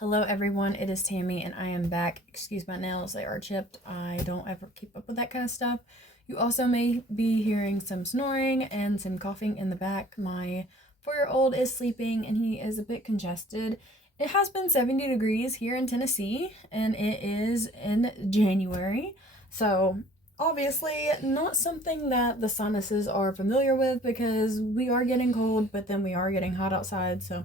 Hello everyone, it is Tammy and I am back. Excuse my nails, they are chipped. I don't ever keep up with that kind of stuff. You also may be hearing some snoring and some coughing in the back. My 4-year-old is sleeping and he is a bit congested. It has been 70 degrees here in Tennessee and it is in January. So obviously not something that the sinuses are familiar with because we are getting cold, but then we are getting hot outside. So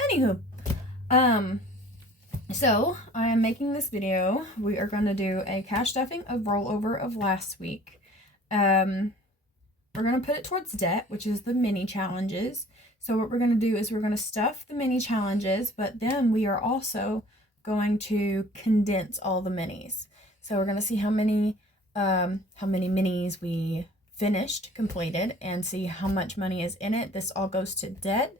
anywho, so I am making this video. We are going to do a cash stuffing of rollover of last week. We're going to put it towards debt, which is the mini challenges. So what we're going to do is we're going to stuff the mini challenges, but then we are also going to condense all the minis. So we're going to see how many minis we finished, completed, and see how much money is in it. This all goes to debt.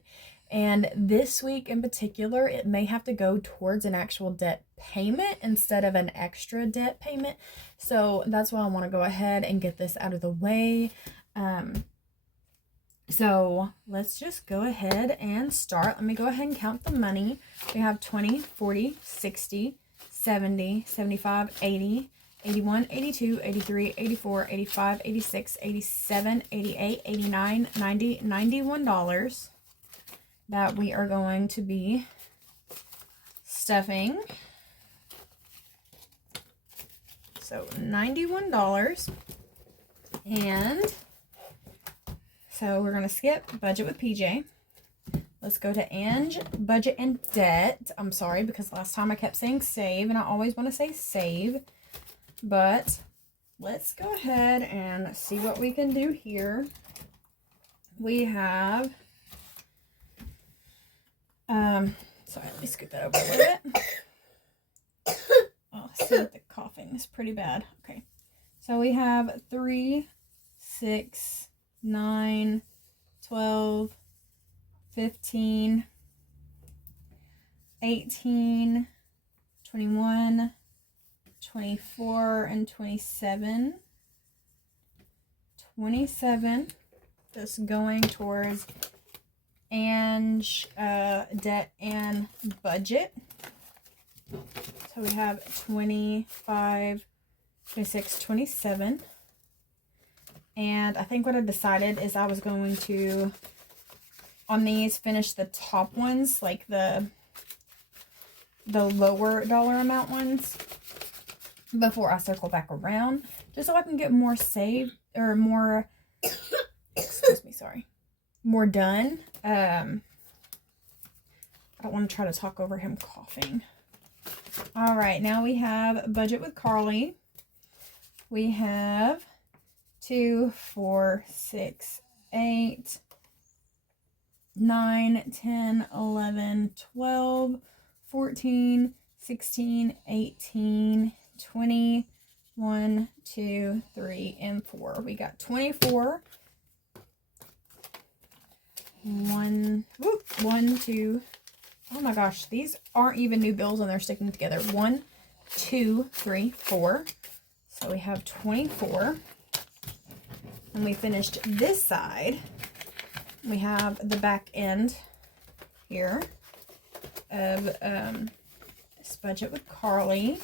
And this week in particular, it may have to go towards an actual debt payment instead of an extra debt payment. So that's why I want to go ahead and get this out of the way. So let's just go ahead and start. Let me go ahead and count the money. We have 20, 40, 60, 70, 75, 80, 81, 82, 83, 84, 85, 86, 87, 88, 89, 90, $91 that we are going to be stuffing. So $91. And so we're going to skip budget with PJ. Let's go to Ange, budget and debt. I'm sorry because last time I kept saying save and I always want to say save. But let's go ahead and see what we can do here. We have sorry, let me scoot that over a little bit. Oh, see, the coughing is pretty bad. Okay, so we have 3, 6, 9, 12, 15, 18, 21, 24, and 27. 27 that's going towards Ange, debt and budget. So we have 25, 26, 27. And I think what I decided is I was going to, on these, finish the top ones, like the lower dollar amount ones, before I circle back around, just so I can get more saved, or more, excuse me, sorry, more done. I don't want to try to talk over him coughing. All right, now we have budget with Carly. We have 2, 4, 6, 8, 9, 10, 11, 12, 14, 16, 18, 20, 1, 2, 3, and 4. We got 24. 1, 2. Oh my gosh, these aren't even new bills and they're sticking together. 1, 2, 3, 4. So we have 24. And we finished this side. We have the back end here of this budget with Carly.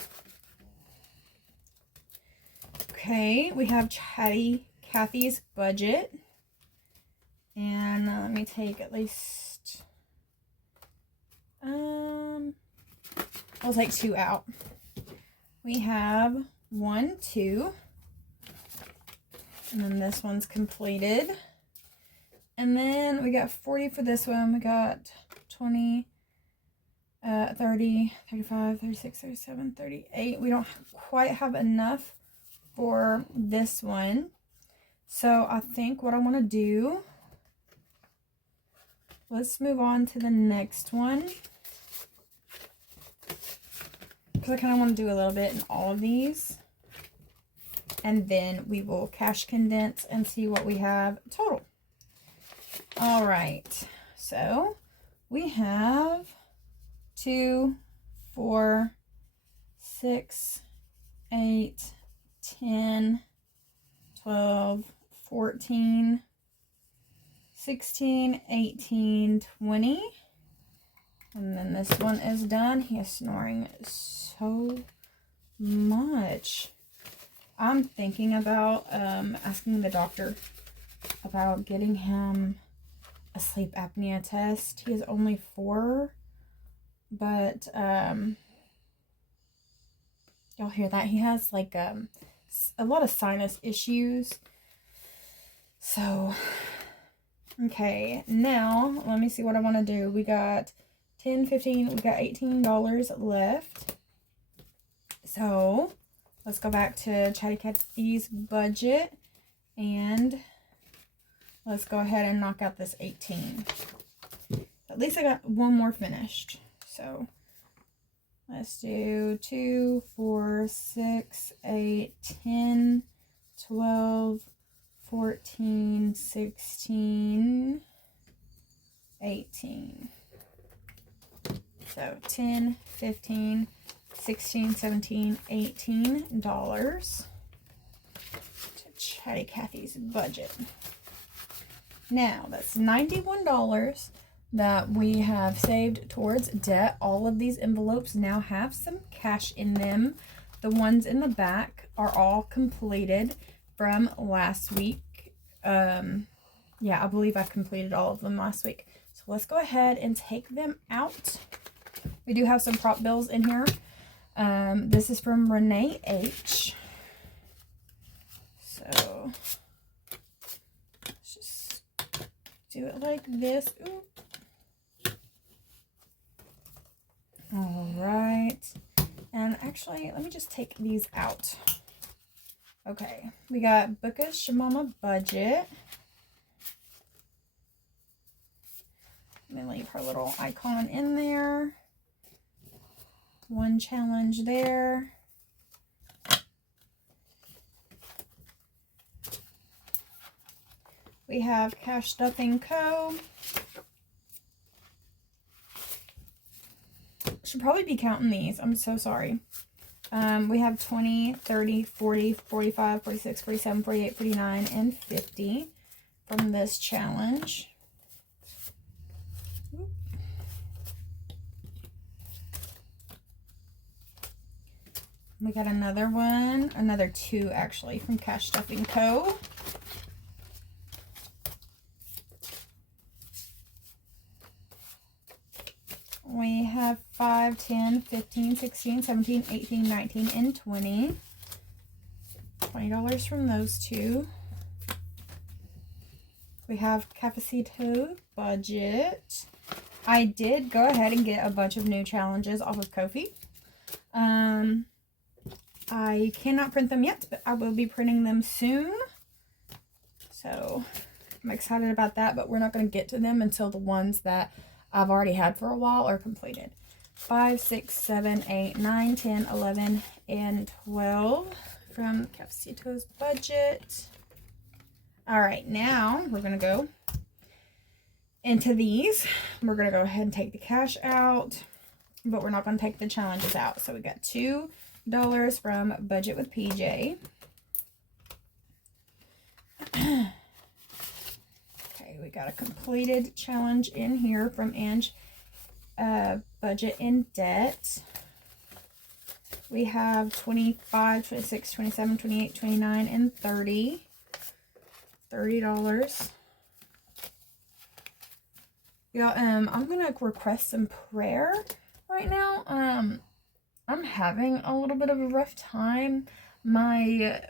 Okay, we have Kathy's budget. And let me take at least, I'll take 2 out. We have 1, 2, and then this one's completed. And then we got 40 for this one. We got 20, 30, 35, 36, 37, 38. We don't quite have enough for this one. So I think what I want to do, let's move on to the next one, because I kind of want to do a little bit in all of these. And then we will cash condense and see what we have total. All right. So we have 2, 4, 6, 8, 10, 12, 14, 16, 18, 20, And then this one is done. He is snoring so much. I'm thinking about asking the doctor about getting him a sleep apnea test. He is only 4, but y'all hear that? He has like a lot of sinus issues. So, okay, now let me see what I want to do. We got 10, 15, we got $18 left. So, let's go back to Chatty Cathy's budget and let's go ahead and knock out this 18. At least I got one more finished. So, let's do 2, 4, 6, 8, 10, 12, 14, 16, 18. So 10, 15, 16, 17, $18 to Chatty Cathy's budget. Now that's $91 that we have saved towards debt. All of these envelopes now have some cash in them. The ones in the back are all completed from last week. Yeah, I believe I completed all of them last week. So let's go ahead and take them out. We do have some prop bills in here. This is from Renee H. So let's just do it like this. Ooh. All right. And actually, let me just take these out. Okay, we got Bookish Mama Budget. Let me leave her little icon in there. One challenge there. We have Cash Stuffing Co. Should probably be counting these. I'm so sorry. We have 20, 30, 40, 45, 46, 47, 48, 49, and 50 from this challenge. We got another one, another 2 actually, from Cash Stuffing Co. We have 5, 10, 15, 16, 17, 18, 19, and 20. $20 from those 2. We have KathyBudgets. I did go ahead and get a bunch of new challenges off of Ko-fi. I cannot print them yet, but I will be printing them soon. So I'm excited about that, but we're not going to get to them until the ones that I've already had for a while are completed. 5, 6, 7, 8, 9, 10, 11, and 12 from KathyBudgets budget. All right, now we're going to go into these. We're going to go ahead and take the cash out, but we're not going to take the challenges out. So we got $2 from Budget with PJ. Okay, we got a completed challenge in here from Ange, Budget in Debt. We have 25, 26, 27, 28, 29, and 30. $30. Yeah, I'm gonna request some prayer right now. I'm having a little bit of a rough time. My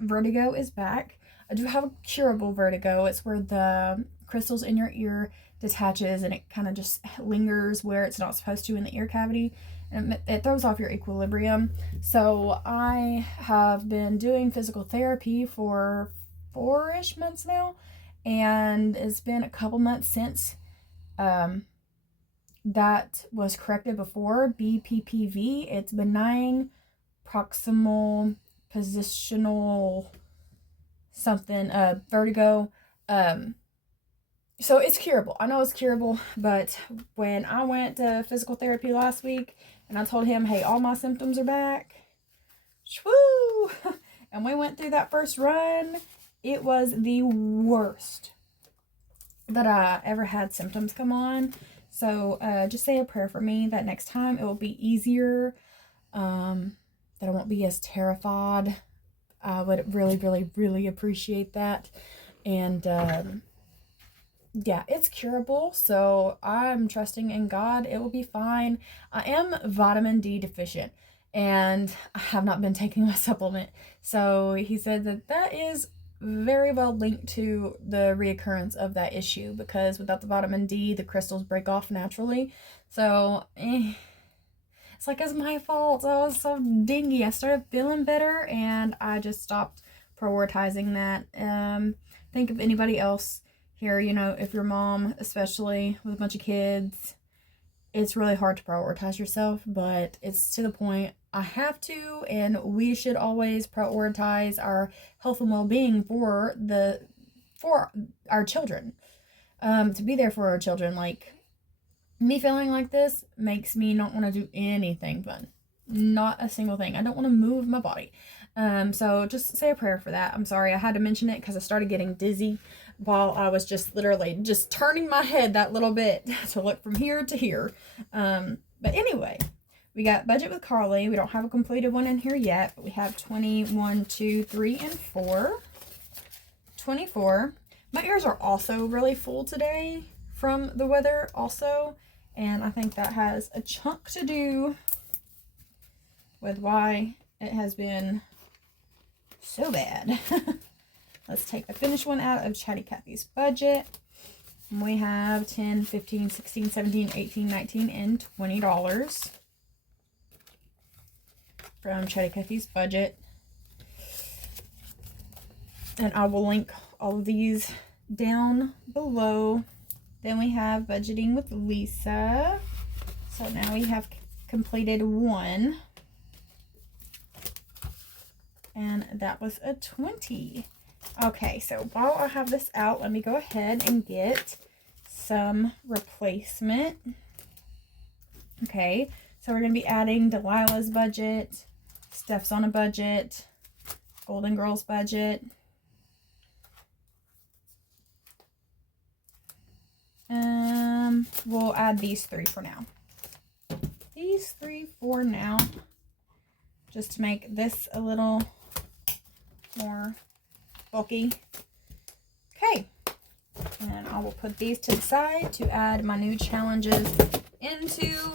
vertigo is back. I do have a curable vertigo. It's where the crystals in your ear detaches and it kind of just lingers where it's not supposed to in the ear cavity, and it throws off your equilibrium. So I have been doing physical therapy for 4-ish months now, and it's been a couple months since that was corrected before. BPPV, it's benign proximal positional something vertigo. So it's curable. I know it's curable, but when I went to physical therapy last week and I told him, hey, all my symptoms are back, woo, and we went through that first run, it was the worst that I ever had symptoms come on. So just say a prayer for me that next time it will be easier, that I won't be as terrified. I would really, really, really appreciate that. And yeah, it's curable, so I'm trusting in God. It will be fine. I am vitamin D deficient, and I have not been taking my supplement. So he said that that is very well linked to the reoccurrence of that issue, because without the vitamin D, the crystals break off naturally. So, it's like it's my fault. I was so dingy. I started feeling better, and I just stopped prioritizing that. Think of anybody else here, you know, if your mom, especially with a bunch of kids, it's really hard to prioritize yourself, but it's to the point I have to, and we should always prioritize our health and well-being for our children. To be there for our children. Like, me feeling like this makes me not want to do anything fun. Not a single thing. I don't want to move my body. So just say a prayer for that. I'm sorry, I had to mention it because I started getting dizzy while I was just literally just turning my head that little bit to look from here to here. But anyway, we got budget with Carly. We don't have a completed one in here yet, but we have 21, 2, 3, and 4. 24. My ears are also really full today from the weather also, and I think that has a chunk to do with why it has been so bad. Let's take the finished one out of Chatty Kathy's budget. We have 10, 15, 16, 17, 18, 19, and $20 from Chatty Kathy's budget. And I will link all of these down below. Then we have budgeting with Lisa. So now we have completed one. And that was a 20. Okay, so while I have this out, let me go ahead and get some replacement. Okay, so we're going to be adding Delilah's budget, Steph's on a budget, Golden Girls budget, we'll add these three for now. These three for now, just to make this a little more bulky. Okay, and I will put these to the side to add my new challenges into.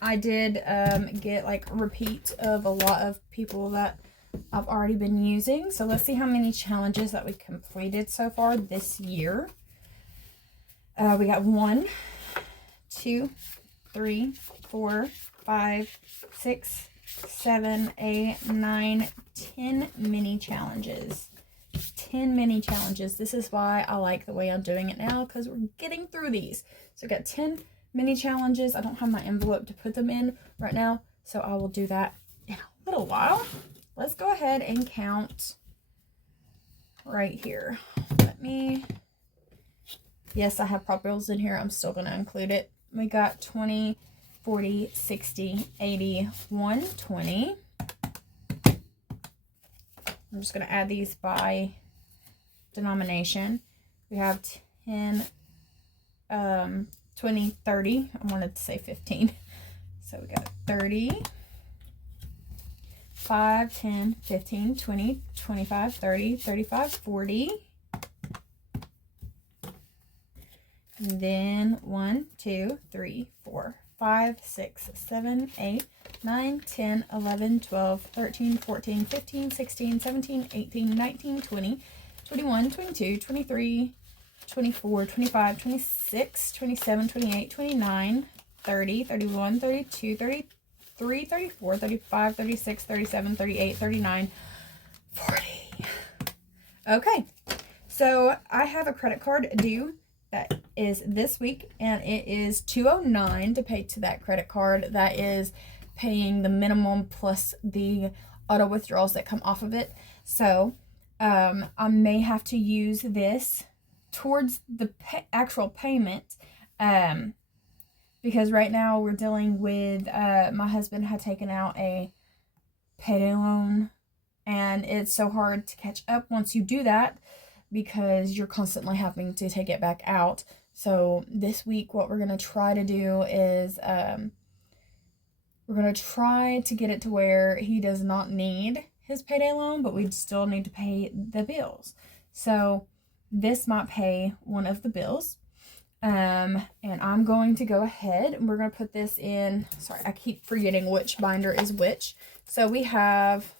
I did get like a repeat of a lot of people that I've already been using. So let's see how many challenges that we completed so far this year. We got 1, 2, 3, 4, 5, 6, 7, 8, 9, 10 mini challenges. 10 mini challenges. This is why I like the way I'm doing it now, because we're getting through these. So we got 10 mini challenges. I don't have my envelope to put them in right now, so I will do that in a little while. Let's go ahead and count right here. Yes, I have prop bills in here. I'm still going to include it. We got 20, 40, 60, 80, 120. I'm just going to add these by denomination. We have 10, 20, 30. I wanted to say 15. So we got 30, 5, 10, 15, 20, 25, 30, 35, 40. And then 1, 2, 3, 4, 5, 6, 7, 8, 9, 10, 11, 12, 13, 14, 15, 16, 17, 18, 19, 20, 21, 22, 23, 24, 25, 26, 27, 28, 29, 30, 31, 32, 33, 34, 35, 36, 37, 38, 39, 40. Okay, so I have a credit card due that is this week, and it is $209 to pay to that credit card. That is paying the minimum plus the auto withdrawals that come off of it. So I may have to use this towards the actual payment, because right now we're dealing with my husband had taken out a payday loan, and it's so hard to catch up once you do that, because you're constantly having to take it back out So this week, what we're going to try to do is we're going to try to get it to where he does not need his payday loan, but we still need to pay the bills. So this might pay one of the bills. And I'm going to go ahead and we're going to put this in. Sorry, I keep forgetting which binder is which. So we have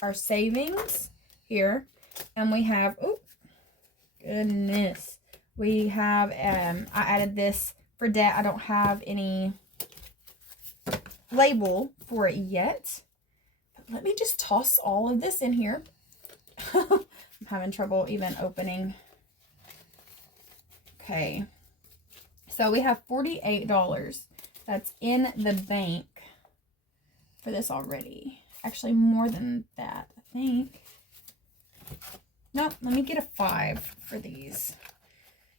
our savings here, and we have, oh, goodness. We have, I added this for debt. I don't have any label for it yet. But let me just toss all of this in here. I'm having trouble even opening. Okay. So we have $48 that's in the bank for this already. Actually, more than that, I think. Nope, let me get a 5 for these.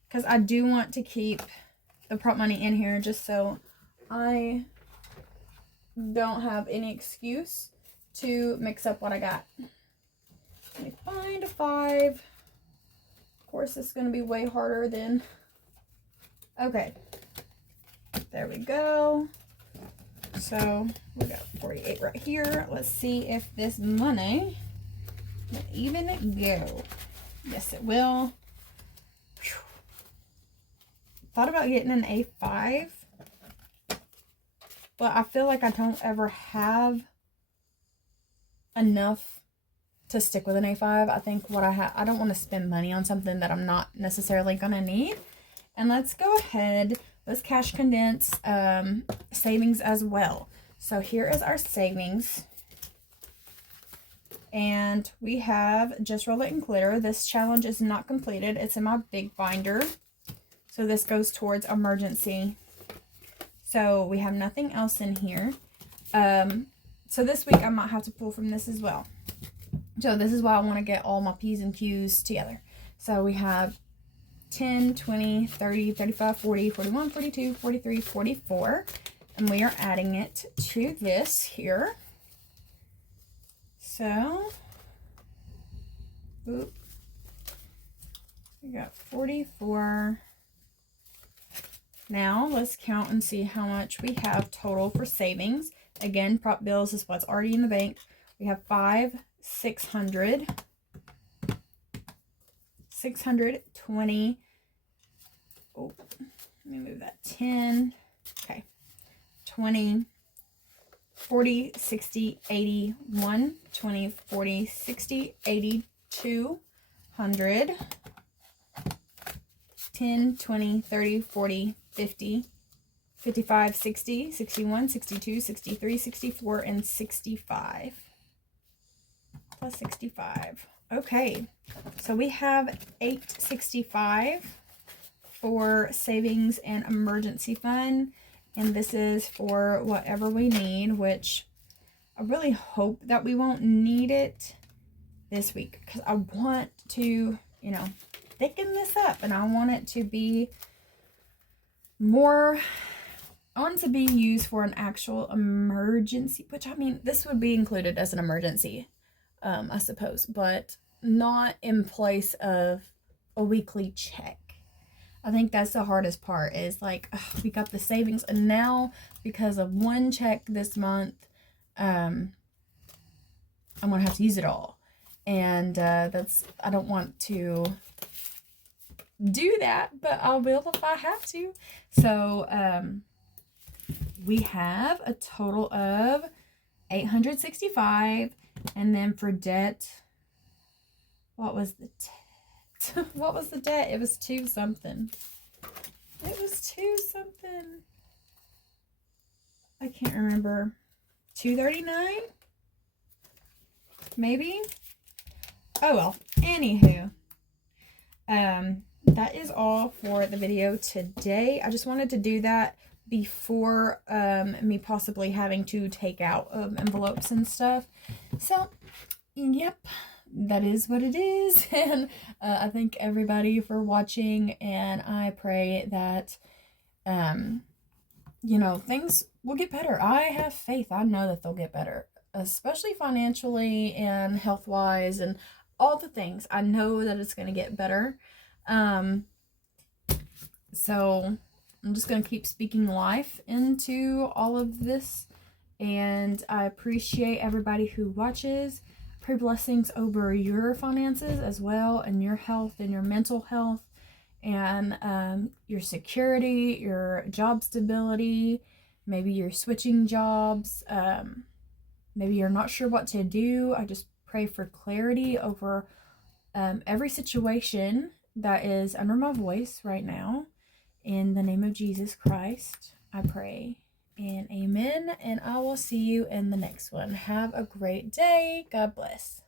Because I do want to keep the prop money in here just so I don't have any excuse to mix up what I got. Let me find a 5. Of course, this is going to be way harder than... Okay, there we go. So we got 48 right here. Let's see if this money will even go. Yes, it will. Whew. Thought about getting an A5, but I feel like I don't ever have enough to stick with an A5. I think what I don't want to spend money on something that I'm not necessarily going to need. And let's go ahead, let's cash condense savings as well. So here is our savings. And we have Just Roll It and Glitter. This challenge is not completed. It's in my big binder. So this goes towards emergency. So we have nothing else in here. So this week I might have to pull from this as well. So this is why I want to get all my P's and Q's together. So we have 10, 20, 30, 35, 40, 41, 42, 43, 44. And we are adding it to this here. So, we got 44. Now, let's count and see how much we have total for savings. Again, prop bills is what's already in the bank. We have 600, 620. Oh, let me move that. 10. Okay. 20, 40, 60, 80, 1, 20, 40, 60, 80, 200, 10, 20, 30, 40, 50, 55, 60, 61, 62, 63, 64, and 65. Plus 65. Okay, so we have $865 for savings and emergency fund. And this is for whatever we need, which I really hope that we won't need it this week. Because I want to, thicken this up. And I want it to be more, I want it to be used for an actual emergency. Which, I mean, this would be included as an emergency, I suppose. But not in place of a weekly check. I think that's the hardest part is like, we got the savings and now because of one check this month, I'm going to have to use it all. And I don't want to do that, but I will if I have to. So we have a total of $865. And then for debt, what was the what was the debt? It was 2 something. It was 2 something. I can't remember. 239? Maybe? Oh well. Anywho. That is all for the video today. I just wanted to do that before me possibly having to take out envelopes and stuff. So, yep. That is what it is. And I thank everybody for watching, and I pray that things will get better. I have faith. I know that they'll get better, especially financially and health wise and all the things. I know that it's going to get better. So I'm just going to keep speaking life into all of this. And I appreciate everybody who watches. Pray blessings over your finances as well, and your health and your mental health, and your security, your job stability. Maybe you're switching jobs. Maybe you're not sure what to do. I just pray for clarity over every situation that is under my voice right now. In the name of Jesus Christ, I pray. And amen. And I will see you in the next one. Have a great day. God bless.